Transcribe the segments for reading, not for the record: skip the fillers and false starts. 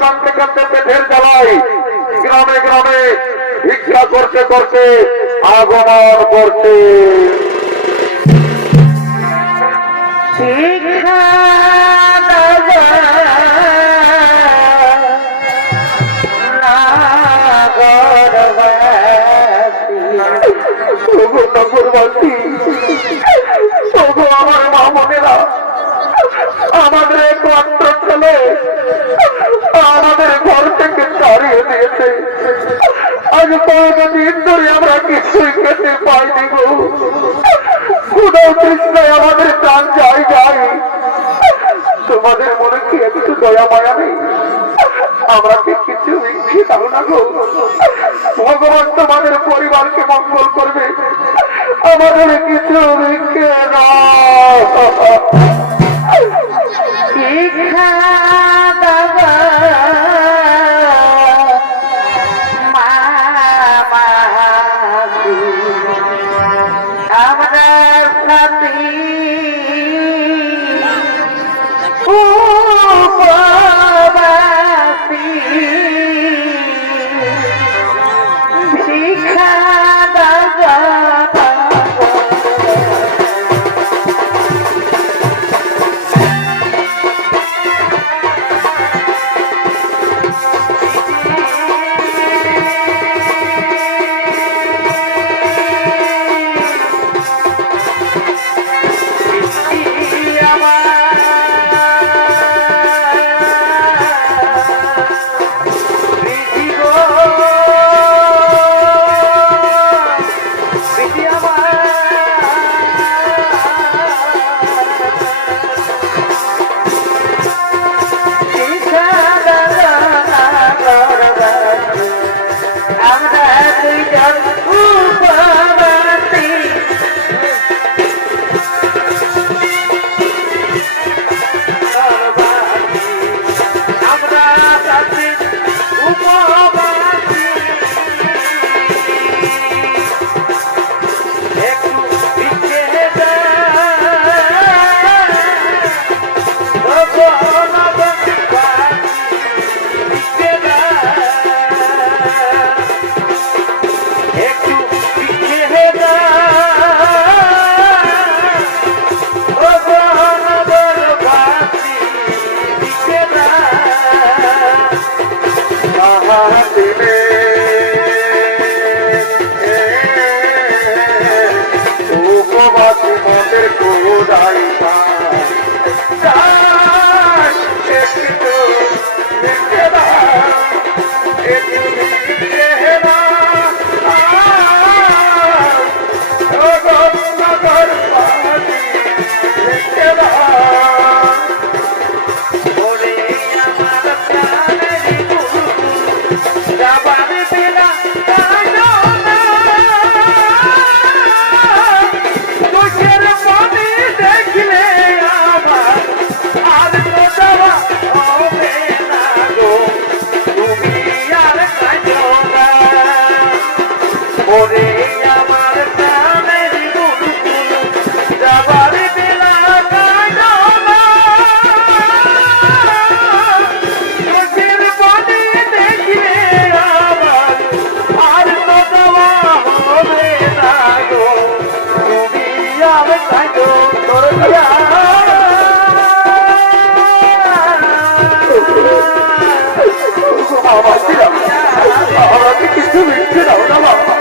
কাঁদতে কাঁদতে পেটের জ্বালায় গ্রামে গ্রামে ভিক্ষা করতে করতে আগমন করছে। শিক্ষা আমার মা বোনেরা, আমাদের একমাত্র ছেলে আমাদের ঘর থেকে তাড়িয়ে দিয়েছে। আজ কয়েকদিন ধরে আমরা কিছুই খেতে পাইনি গো। ক্ষুধা তৃষ্ণায় আমাদের প্রাণ যায় যায়। তোমাদের মনে কি একটু দয়া মায়া নেই? আমরা কি কিছু ভিক্ষে দাও না গো? ভগবান তোমাদের পরিবারকে মঙ্গল করবে, আমাদের কিছু ভিক্ষে দাও। শিক্ষা দাবা আমরা সাথী উপবাসী শিক্ষা দাবা উপবাসী মনের কোদাই একটু ভিক্ষে দাও, একটু ভিক্ষে দাও। ভিক্ষে দাও। ওরে আমার প্রাণের গুরু যাবার বেলা কাঁদো না, চোখের পানি দেখলে আমার আর তো যাওয়া হবে না গো, তুমি আর কাঁদো না। ওরে আমার প্রাণের গুরু যাবার বেলা কাঁদো না, চোখের পানি দেখলে আমার আর তো যাওয়া হবে না গো, তুমি আর কাঁদো না। আমাকে কিছু ভিক্ষে দাও না বাবা,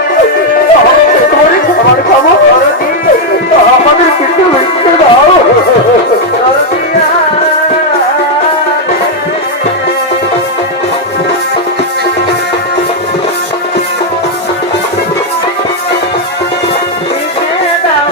আমার খাবো, আমাদের কিছু ভিক্ষে দাও। শিখে দাও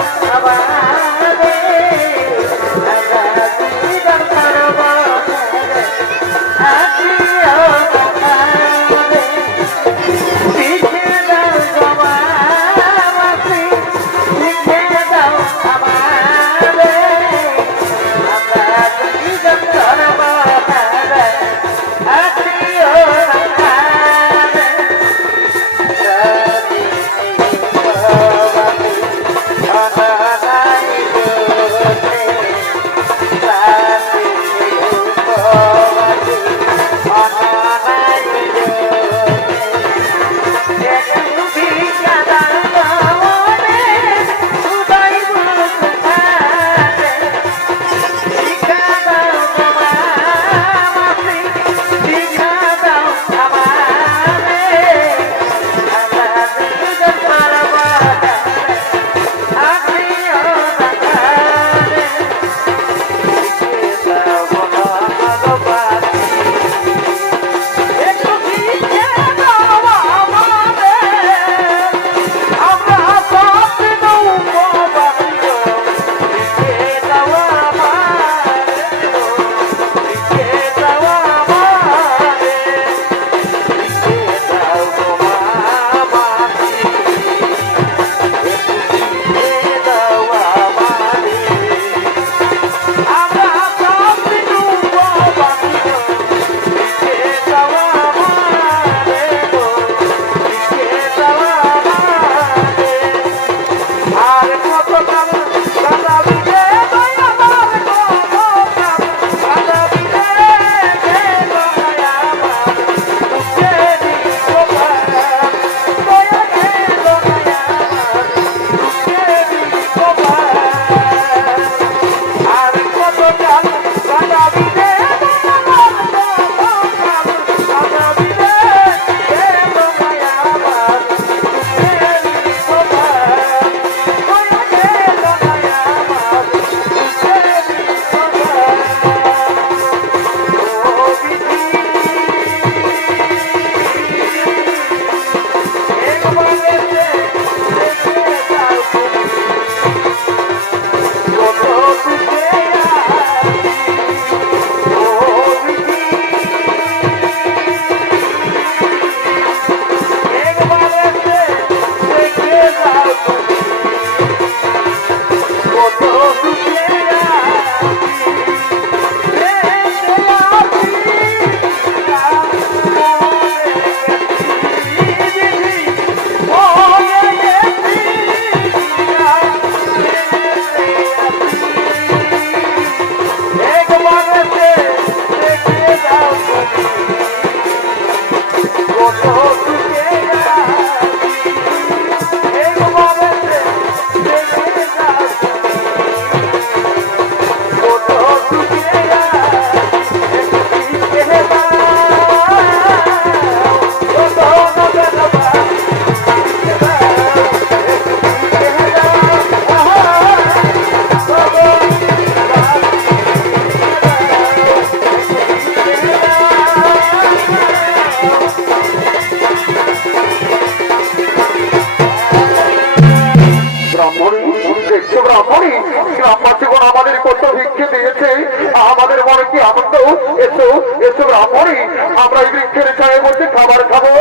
এসো এসো ব্রাহ্মণী, আমরা এই বৃক্ষের ছায়ে বসে খাবার খাবো।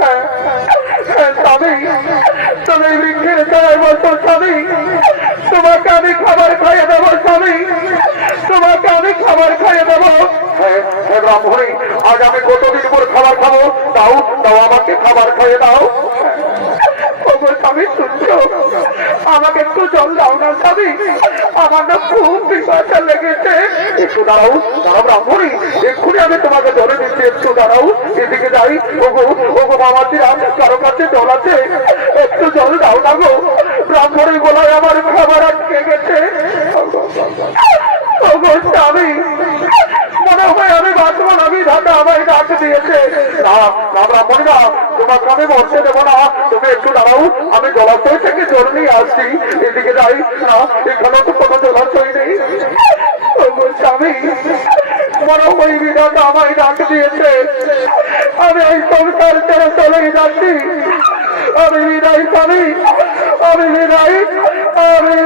হ্যাঁ, হ্যাঁ, স্বামী, তুমি এই বৃক্ষের ছায়ে বসো স্বামী, তোমাকে আমি খাবার খাইয়ে দেবো স্বামী, তোমাকে আমি খাবার খাইয়ে দেবো। হ্যাঁ হ্যাঁ ব্রাহ্মণী, আজ আমি কতদিন পর খাবার খাবো, দাও দাও আমাকে খাবার খাইয়ে দাও। স্বামী শুনছো, আমাকে একটু জল দাও না স্বামী, আমার না খুব পিপাসা লেগেছে। একটু দাঁড়াও দাঁড়াও ব্রাহ্মণী, এক্ষুনি আমি তোমাকে জলে দিচ্ছি, একটু দাঁড়াও, এদিকে যাই। ওগো ওগো মামাজিরা, কারো কাছে জল আছে? একটু জল দাও না গো, ব্রাহ্মণী গলায় আমার খাবার আটকে গেছে। ওগো স্বামী, মনে হয় আমি বাঁচবো না, বিধাতা আমায় ডাক দিয়েছে। না না ব্রাহ্মণী না, তোমাকে আমি মরতে দেবো না, তুমি একটু দাঁড়াও, আমি জলাশয় থেকে জল নিয়ে আসছি। এদিকে যাই। না, এখানেও তো কোনো জলাশয় নেই। ওগো স্বামী, মনে হয় বিধাতা আমায় ডাক দিয়েছে, আমি এই সংসার ছেড়ে চলেই যাচ্ছি। আমি বিদায় স্বামী, আমি বিদায়, আমি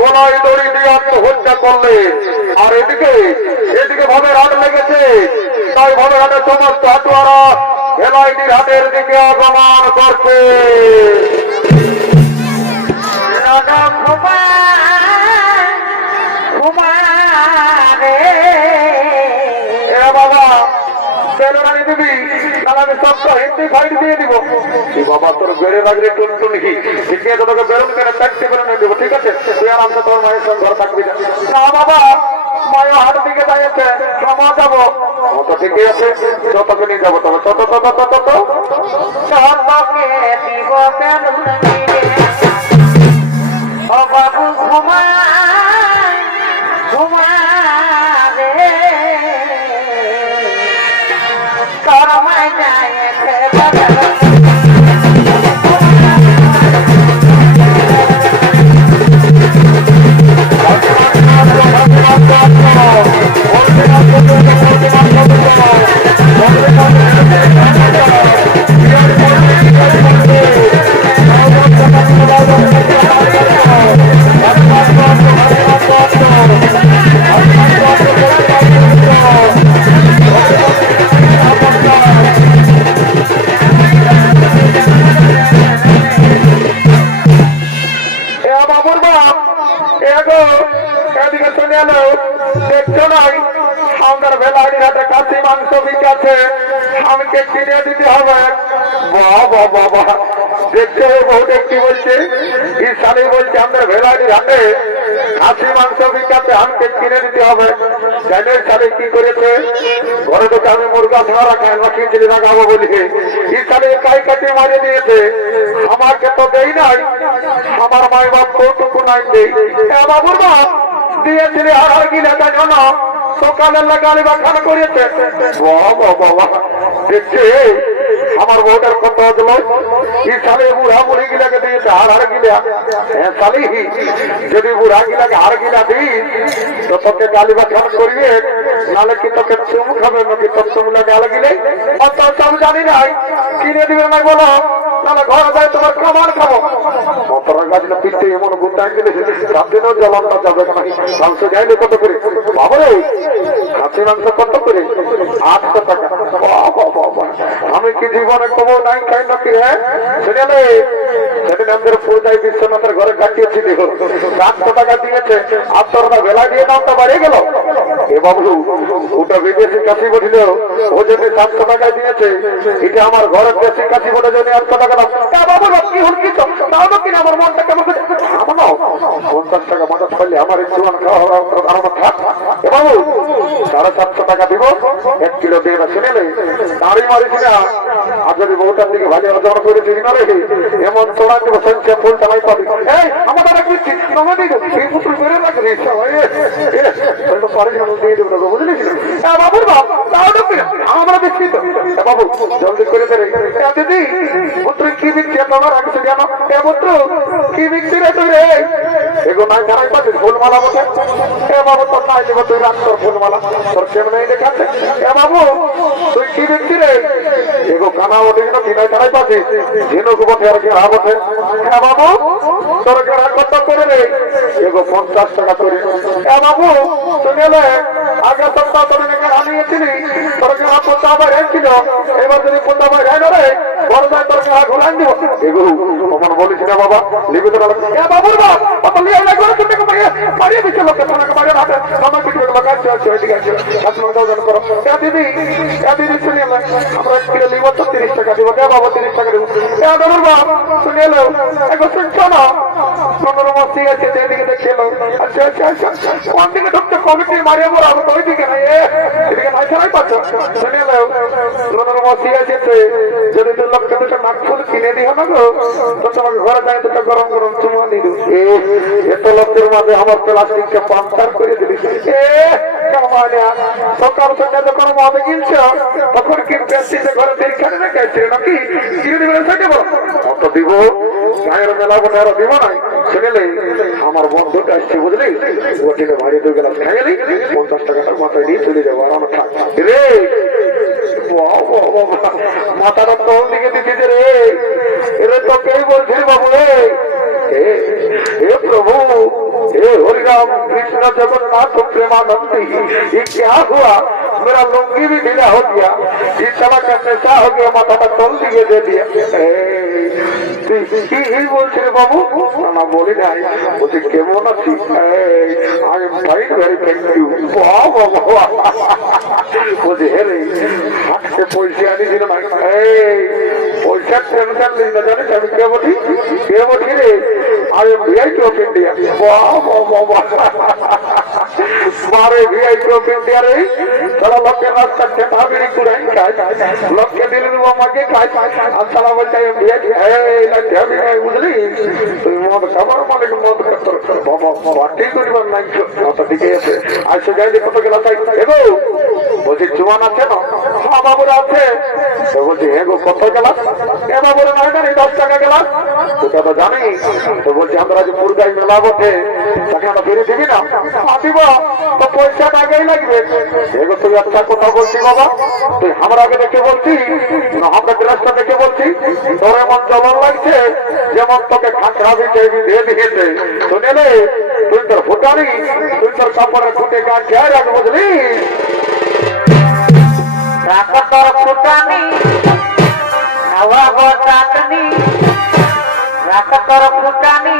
গলায় দড়ি দিয়ে আত্মহত্যা করলেন। আর এদিকে এদিকে ভবেরহাট লেগেছে, তাই ভবেরহাটের সমস্ত হাটুয়ারা এলআইডির হাটের দিকে আগমন করছে। বাবা বেলুনানি দিবি, তাহলে আমি সবটা হিন্দি ফাইট দিয়ে দিব। বাবা তোর বেড়ে বাজরে টুনটুনি শিখিয়ে তোকে বেলুন কেন চারটে বেলুন দিব, ঠিক আছে? তুই আরামসে তোর মায়ের সঙ্গে ঘর থাকবি না। বাবা মায়ের হাট দিকে যাইছে, ক্ষমা যাবো তো ঠিকই আছে, যতকে নিয়ে যাবো তবে তত তত তত তত দিব বেলুন। ও বাবু ঘুমা শুনেলো দেখছো নাই আমাদের বেলাড়ি হাটে কাশি মাংস বিকাছে আমাকে কিনে দিতে হবে। বাবা বাবা দেখছে বউটা কি বলছে, এই শালি বলছে আমাদের বেলাড়ি হাটে খাসি মাংস বিকাতে আমাকে কিনে দিতে হবে। জানে শালি কি করেছে, ঘরে তো আমি মুরগা ছাড়া খাই না খিচড়ি লাগাবো বলি, এই শালি কাই কাটি মারিয়ে দিয়েছে। আমাকে তো দেই নাই, আমার মাই বাপ কৌটুকু নাই দেই। বাবুর বাপ দিয়েছিলে আর গিলে জানো না সকালে লাগালি বা খানা করেছে। বাবা বাবা দেখছে আমার বউটার কত দিল, এই সালে বুড়া বুড়ি গিলাকে দিয়েছে হার গিলা। হ্যাঁ সালি যদি বুড়া গিলাকে হার গিলা দিই তো তোকে গালি বা খান করিয়ে, নাহলে কি তোকে চুম খাবে নাকি তোর চুমলা গাল গিলে অত সব জানি নাই। কিনে দিবে না বলো, তাহলে ঘরে যাই তোমার কামান খাবো। মতরা গাছটা পিঠে এমন গুটাই গেলে সব দিনও জ্বলনটা যাবে না। মাংস যাইলে কত করে বাবরে, খাসি মাংস কত করে? 800 টাকা। আমি কি জীবনে কবো নাই খাই নাকি? হ্যাঁ শুনে সেদিন আমাদের পূজায় বিশ্বনাথের ঘরে কাটিয়েছিল, 700 টাকা দিয়েছে। আর তোরা বেলা দিয়ে দামটা বাড়িয়ে গেল। এ বাবু ওটা বিদেশি কাশি বলিল, ও যদি 700 টাকায় দিয়েছে, এটা আমার ঘরের দেশি কাশি বলে যদি 800 টাকা দাম। বাবু কি হল কি তাও তো কিনা আমার মনটা কেমন 50 টাকা মাথা ফেললে আমার এই জীবন খাওয়া আমার থাক। এ বাবু 750 টাকা দিব, 1 কিলো দিয়ে না শুনে দাঁড়ি মারিস না। আর যদি বউটার দিকে ভালো আলোচনা করে দিই না রে, এমন তোড়া দিব সঞ্চয় ফুল চালাই পাবি। এই আমার দাদা দিচ্ছি তোমার দিই এই পুত্র বেড়ে রাখবে দিয়ে দেবো না, বুঝলি? বাবুর বাপ তাও তো আমরা দেখছি তো। বাবু জলদি করে দে দিদি, পুত্র কি বিক্রি তোমার রাখছে জানো? এ পুত্র কি বিক্রি রে তুই রে? এগো নাই জানাই পাচ্ছিস ফুলমালা বসে। এ বাবু তোর নাই দেবো, তুই রাখ তোর ফুলমালা, তোর কেমন দেখাচ্ছে। এ বাবু তুই কি বিক্রি রে? এগো কানা ওঠে না কিনাই জানাই পাচ্ছিস ঝিনুক বটে আর কি হা বটে। হ্যাঁ বাবু তোর গেড়া কত করে রে? এগো 50 টাকা করে। এ বাবু তুই এলে আগে সপ্তাহ তোর গেড়া নিয়েছিলি, তোর গেড়া পোতা বাইরে ছিল, এবার যদি পোতা বাইরে রে বড় যায় তোর গেড়া ঘুরান দিব। এগো আমার বলিস না বাবা, লিখে তো বাবুর বাপ অত লিয়ে লাগবে তুমি মারিয়ে দিচ্ছে লোকে তোমাকে মারিয়ে হাতে আমার কিছু লাগাচ্ছে আছে ঠিক আছে। করো দিদি দিদি শুনে আমরা 1 কিলো নিব তো 30 টাকা দিব। বাবু 30 টাকা দেবো। বাবুর বাপ শুনে এলো এখন শুনছো না, 15 মাস ঠিক আছে এদিকে দেখে এলো। আচ্ছা আচ্ছা আচ্ছা কোন দিকে ঢুকতে কমিটি মারিয়ে বলো, আমি তো ওই দিকে নাই এদিকে নাই ছাড়াই পাচ্ছ। শুনে এলো 15 মাস ঠিক আছে, যদি 2 লক্ষ টাকা নাকফুল কিনে দিও না গো, তো তোমাকে ঘরে যায় তো গরম গরম চুমা দিয়ে দেবো। এত লোকের মাঝে আমার প্লাস্টিককে পাম্পার করে দিলি। সকাল সন্ধ্যা যখন মাঝে কিনছ তখন কি প্লাস্টিকের ঘরে দেখানে রেখেছিল নাকি? কিনে দিবে সেটা বলো অত দিব গায়ের মেলা বটে আরো দিব নাই। শুনেলে আমার বন্ধুটা আসছে বুঝলি, ওটিকে ভাড়ি 2 গ্লাস খাই গেলি 50 টাকাটা মাথায় দিয়ে চলে যাবো। আর আমার থাক রে মাথাটা তোর দিকে দিতে রে, এরে তো কেই বলছিস বাবু রে। हे प्रभु हे हरिराम कृष्ण जगन्नाथ प्रेमानंदी, ये क्या हुआ? मेरा लुंगी भी ढीला हो गया, ये चला का नशा हो गया, माथा का तोल दिए दे दिया। বলছে বাবু না বলি নাই, বলছে কেমন আছি? I am fine very thank you. বলছে হে রে হাতে পয়সা আনিছিল না, পয়সার টেনশন নিস না, জানিস আমি কে বলি? কে বলি রে? I am VIP of India. मारे वीआईपी ऑफ इंडिया रे चला लोके रास्ता खेता बिड़ी कुड़ाई खाय लोके दिल में मागे खाय साला बोलता है वीआईपी ए ना ध्यान नहीं बुझली तो मत खबर माने के मत कर बाबा बाटी করিবার নাই তো ঠিক আছে। আইসো যাইলে কত গেলা তাই এগো বলছি জোয়ান আছে না? হ্যাঁ বাবুরা আছে। তো বলছি এগো কত গেলা? এ বাবুরা নাই জানি 10 টাকা গেলা। ওটা তো জানি। তো বলছি আমরা যে পুরগাই মেলা বটে টাকাটা ফিরে দিবি না? দিব তো পয়সাটা আগেই লাগবে। এগো তুই আচ্ছা কথা বলছি বাবা, তুই আমরা আগে দেখে বলছি না আমরা ড্রেসটা দেখে বলছি? তোর এমন জ্বলন লাগছে যেমন তোকে খাঁচা দিয়ে দিয়েছে। শুনে নে তুই তোর ফুটারি, তুই তোর কাপড়ের খুঁটে গা খেয়ে রাখ বুঝলি? তোর ফুটানি খাওয়াবো চাটনি, তোর ফুটানি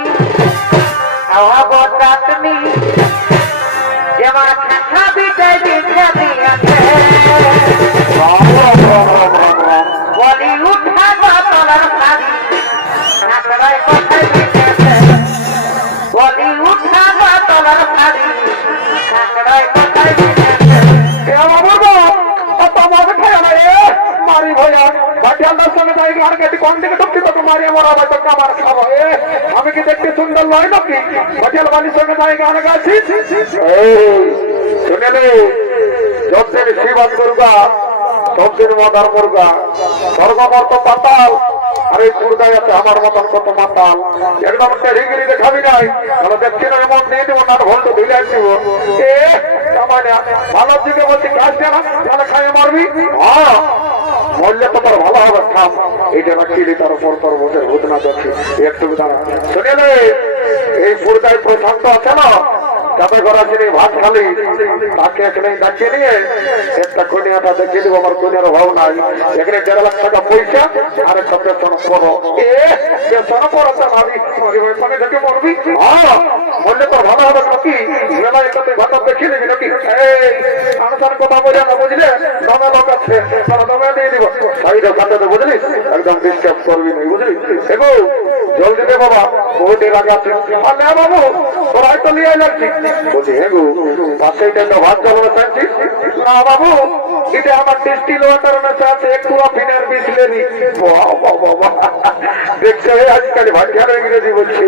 খাওয়াবো চাটনি, আমার খাতা বিটাই দিতে দিয়েছে বলি উঠা তলার শাড়ি কাকড়ায় কোথায় দিতেছে বলি উঠা তলার শাড়ি কাকড়ায় কোথায় দিতেছে মারি ভাইয়া ভাটিয়ালদার সঙ্গে যাই আর কেটে কোন দিকে ঢুকছি তো মারি আমার আবার তো আমার খাবো আমি কি দেখতে সুন্দর নয় নাকি ভাটিয়াল বাড়ির সঙ্গে যাই গান গাছি শুনেলে যতদিন শিবাদ দুর্গা ততদিন মাদার মুর্গা স্বর্গ মর্ত পাতাল আর এই দুর্গায় আছে আমার মতন কত মাতাল একদম টেরিগিরি দেখাবি নাই তাহলে দেখছি না এমন দিয়ে দেবো না ভোল্ট ধুলে দিব ভালো দিকে বলছি কাজ কেন তাহলে খাইয়ে মারবি হ্যাঁ মরলে তো তোর ভালো হবে থাম এইটা রাখিলি তার উপর তোর বোধের বোধ না দেখছি একটু দাঁড়া শুনে এই পুরদায় প্রশান্ত আছে না যাতে গড়াছিনি ভাত খালি তাকে এখানে ডাকিয়ে নিয়ে একটা কনিয়াটা দেখিয়ে দেবো আমার কনিয়ার অভাব নাই এখানে 1.5 লাখ টাকা পয়সা আর একটা পেছন পড়ো পেছন পড়াতে ভাবি মানে দেখে মরবি হ্যাঁ বললে তোর ভালো হবে নাকি মেলা এটাতে ভাতা দেখিয়ে দিবি নাকি এই আনসার কথা বোঝা না বুঝলে দমে লোক আছে তারা দমে দিয়ে দিব সাইডে সাথে বুঝলি একদম ডিস্টার্ব করবি না বুঝলি এগো জলদি দে বাবা বহুত এর আগে আছে আর না বাবু তোরাই তো নিয়ে যাচ্ছি বলছি হ্যাঁ গো পাশে একটা ভাত চালানো চাচ্ছি না বাবু এটা আমার ডিস্টিল ওয়াটার আছে একটু ফিনার বিসলেরি বাবা দেখছে আজকাল ভাটিয়ার ইংরেজি বলছে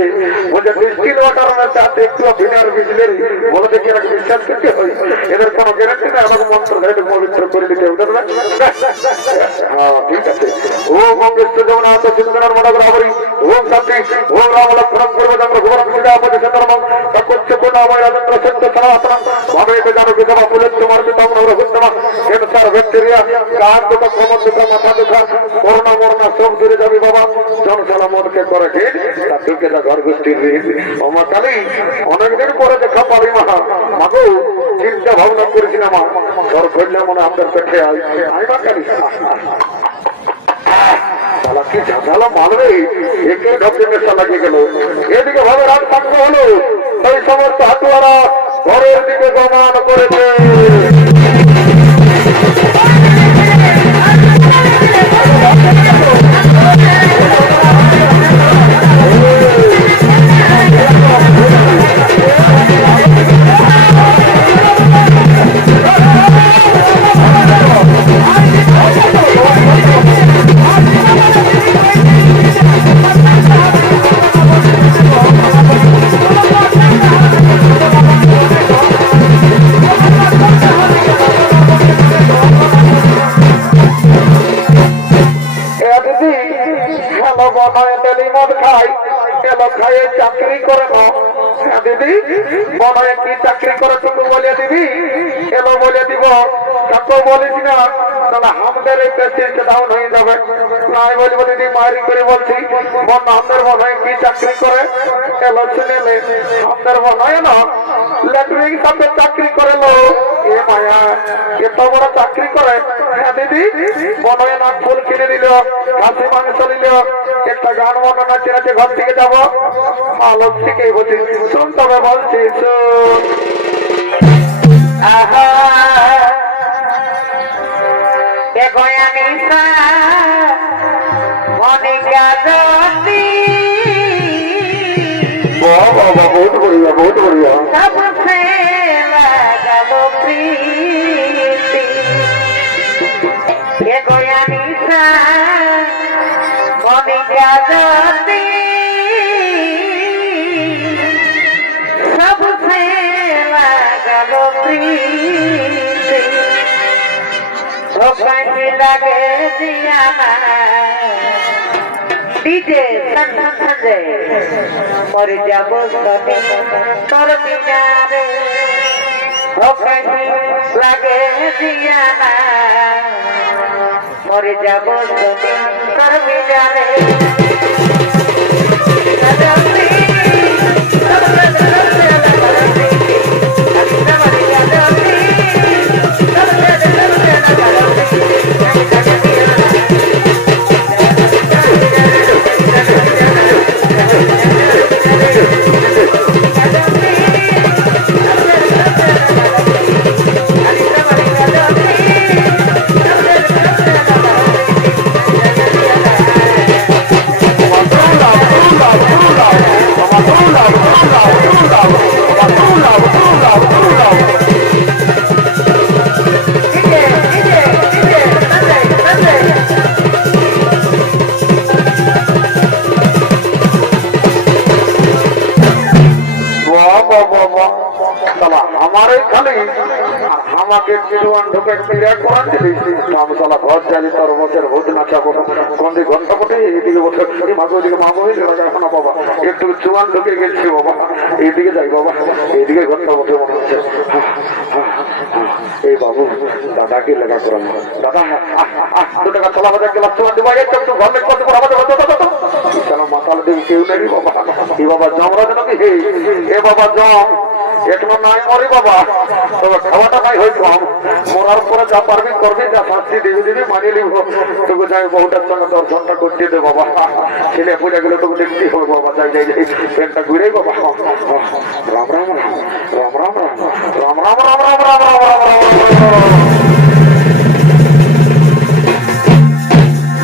বলছে ডিস্টিল ওয়াটার আছে একটু ফিনার বিসলেরি বলে দেখি এরা বিশ্বাস করতে হয় এদের কোনো গ্যারান্টি নেই আমাকে মন্ত্র ধরে পবিত্র করে দিতে ওদের না হ্যাঁ ঠিক আছে ও মঙ্গেশ্বর যেমন আছে সিন্ধুনার মনে করে আবরি ওম শান্তি ওম রাম লক্ষ্মণ করবে আমরা ঘুরান পূজা আপনি সতর্ম তা করছে কোন আমার রাজেন্দ্র সত্য সনাতন ভাবে এতে জানো কি সভা পুলিশ তোমার পিতা আমরা রঘুত্তমা ক্যান্সার ব্যাকটেরিয়া গান দুটো কমর দুটো মাথা দুটো করোনা মরনা সব দূরে যাবে বাবা জনসালা মনকে করে ঠিক তা ঢুকে যা ঘর গোষ্ঠীর আমার কালি অনেকদিন পরে দেখা পারি মা মাগো চিন্তা ভাবনা করেছি না মা ঘর করলে মনে আপনার পেটে আই মা কালি কি ঝাঁঝালো মানবে একে ঢপে মেশা লাগিয়ে গেল এদিকে ভাবে রাত থাকতে হলো সেই সমস্ত হাতুয়ারা ঘরের দিকে গমন করেছে চাকরি করে না দিদি মনে হয় কি চাকরি করে তুমি বলে দিবি এলো বলে দিব কাকু বলিস না তাহলে আমাদের এই পেশেন্ট ডাউন হয়ে যাবে না আমি বলবো দিদি মারি করে বলছি আমাদের মনে হয় কি চাকরি করে এলো শুনে আমাদের মনে হয় না ল্যাট্রিন সাথে চাকরি করে লো এ মায়া এত বড় চাকরি করে হ্যাঁ দিদি মনে হয় না ফুল কিনে দিল খাসি মাংস নিল একটা গান মনে নাচে নাচে ঘর থেকে যাবো আলোক থেকেই বলছি শুন তবে বলছি শুন बहुत बढ़िया बहुत बढ़िया सबसे लगालो प्रीति ये गोया निशा मोनिका ज्योति सबसे लगालो प्रीति ओ कहीं लगे जियाना डीजे संजय मर जाबो तने तोर मिनारे ओ कहीं लगे जियाना मर जाबो तने तोर मिनारे তোমার এই খালি আমাকে চিরুয়ান ঢোকে ক্রিয়া করান দিয়েছি নামশালা ঘর চালি তোর বছর ভোট নাচা বলো কন্দে ঘন্টা বটে এদিকে বছর মাঝে ওদিকে মা বই না বাবা একটু চুয়ান ঢুকে গেছি বাবা এইদিকে যাই বাবা এইদিকে ঘন্টা বটে মনে হচ্ছে এই বাবু দাদাকে লেখা করানো দাদা 2 টাকা চলা বাজার গেলাম চুয়ান দেবো একটু ঘর মেঘ করতে পারো আমাদের মাতাল দিকে কেউ নেই বাবা এই বাবা জমরাজ নাকি এ বাবা জম এখনো নাই মরে বাবা তবে খাওয়াটা নাই হয়তো মরার পরে যা পারবি করবি যা শাস্তি দিবি দিবি মানিয়ে নিব তোকে যাই বহুটার সঙ্গে দর্শনটা করতে দে বাবা ছেলে পূজা গেলে তোকে দেখতেই হবে বাবা যাই যাই যাই ট্রেনটা ঘুরে বাবা রাম রাম রাম রাম রাম রাম রাম রাম রাম রাম রাম রাম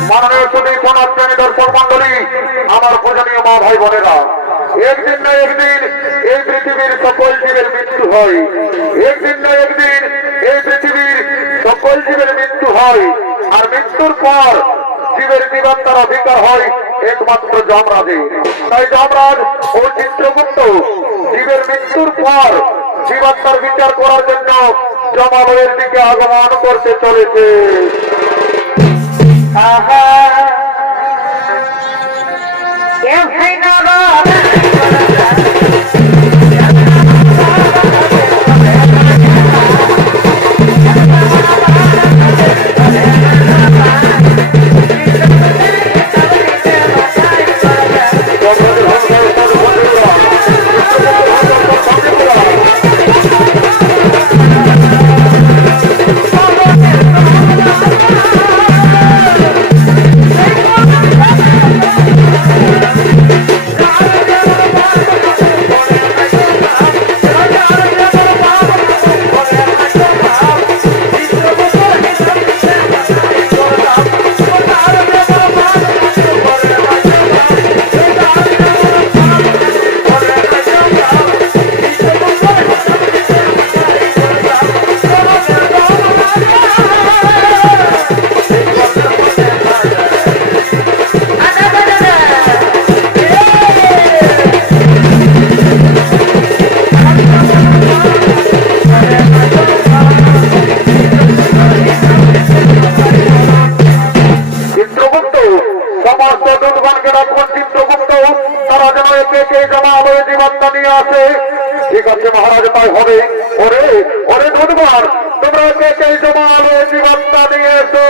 মাননীয় সুদী সনাতনী দর্শক মন্ডলী আমার পূজনীয় মা ভাই বোনেরা একদিন না একদিন এই পৃথিবীর সকল জীবের মৃত্যু হয় একদিন না একদিন এই পৃথিবীর সকল জীবের মৃত্যু হয় আর মৃত্যুর পর জীবের জীবাত্মার অধিকার হয় একমাত্র যমরাজে তাই যমরাজ ও চিত্রগুপ্ত জীবের মৃত্যুর পর জীবাত্মার বিচার করার জন্য জমালয়ের দিকে আগমন করতে চলেছে আহা কেউ খাই না ঠিক আছে মহারাজ তাই হবে ওরে ওরে ধন্যবাদ তোমরা কে কে জমালয় জীবনটা নিয়ে এসো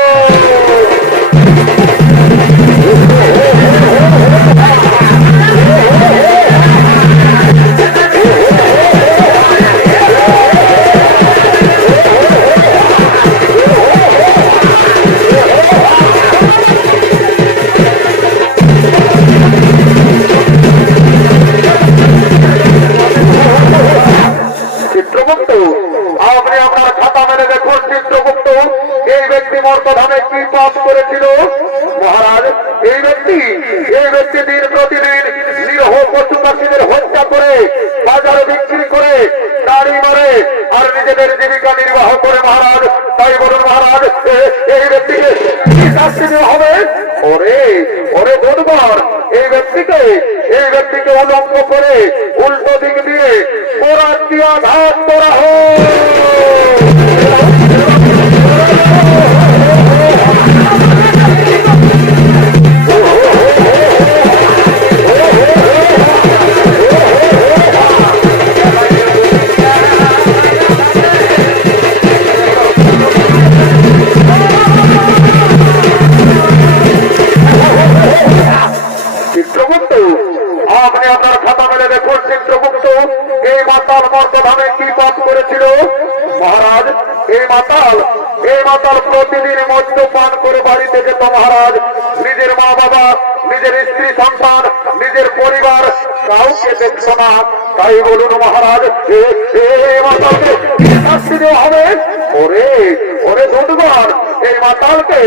মহারাজ এই ব্যক্তি দিন প্রতিদিন নিরহ পশু পাখিদের হত্যা করে বাজারে বিক্রি করে দাড়ি মারে আর নিজেদের জীবিকা নির্বাহ করে মহারাজ তাই বলুন মহারাজ এই ব্যক্তিকে কি শাস্তি দেওয়া হবে ওরে ওরে বুধবার এই ব্যক্তিকে উলঙ্গ করে উল্টো দিক দিয়ে পোড়া দিয়া ঘাত করা হোক আপনি আপনার খাতা মেলে দেখুন চিত্রগুপ্ত এই মাতাল মর্তধামে কি পাপ করেছিল মহারাজ এই মাতাল প্রতিদিন মদ্যপান করে বাড়িতে যেত মহারাজ নিজের মা বাবা নিজের স্ত্রী সন্তান নিজের পরিবার কাউকে দেখত না তাই বলুন মহারাজ এই মাতালকে কি শাস্তি দেওয়া হবে ওরে ওরে বুধবার এই মাতালকে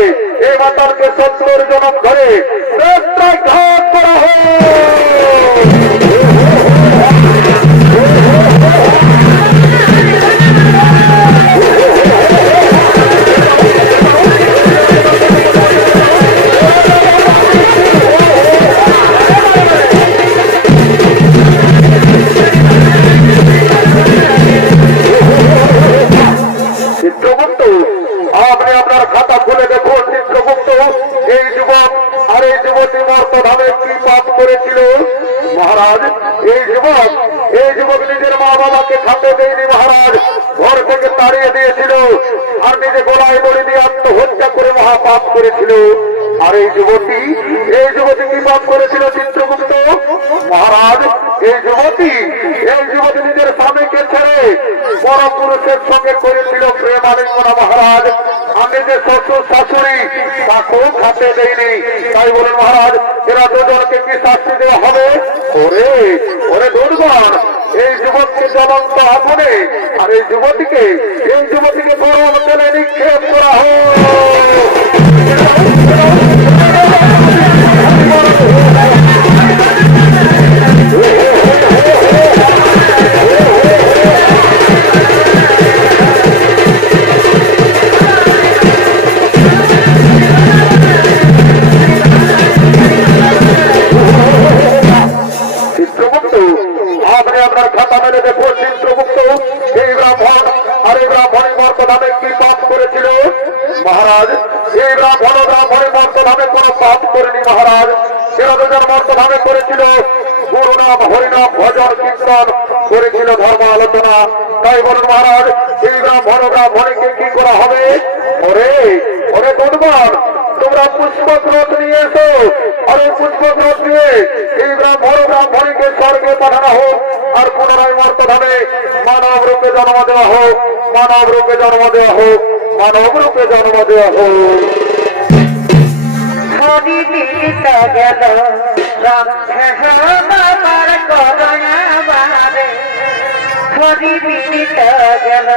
70 জনম ধরে ঘাত করা হয় তাড়িয়ে দিয়েছিল আর নিজে গলায় দড়ি দিয়ে আত্মহত্যা করে মহাপাপ করেছিল। আর এই যুবতী কি পাপ করেছিল চিত্রগুপ্ত মহারাজ? এই যুবতী নিজের স্বামীকে ছেড়ে বড় পুরুষের সঙ্গে করেছিল প্রেমালিঙ্গনা মহারাজ। আর নিজের শ্বশুর শাশুড়ি তাকেও খাতে দেয়নি। তাই বলেন মহারাজ, এরা দুজনকে কি শাস্তি দেওয়া হবে? ওরে দুর্গণ, এই যুবককে জ্বলন্ত আগুনে আর এই যুবতীকে গরম তেলে নিক্ষেপ করা হোক। চিত্রগুপ্ত, আপনি আপনার খাতা মেলে দেখুন চিত্রগুপ্ত, এই ব্রাহ্মণ আর এই ব্রাহ্মণী মর্তধামে কি পাপ করেছিল মহারাজ? এই ব্রাহ্মণী মর্তধামে কোন পাপ করেনি মহারাজ। এরা দুজন মর্তধামে করেছিল গুরু নাম হরিনাম ভজন কীর্তন করেছিল, ধর্ম আলোচনা। তাই বলুন মহারাজ, এই ব্রাহ্মণীকে কি করা হবে? ওরে দুর্গণ, তোমরা পুষ্পক্রোধ নিয়ে এসো আর এই পুষ্পক্রোধ দিয়ে এই ব্রাহ্মণীকে স্বর্গে পাঠানো হোক আর পুনরায় মর্তধামে মানব রূপে জন্ম দেওয়া হোক। হরি বিদিত গেল রামার করয়া বারে, হরি বিদিত গেল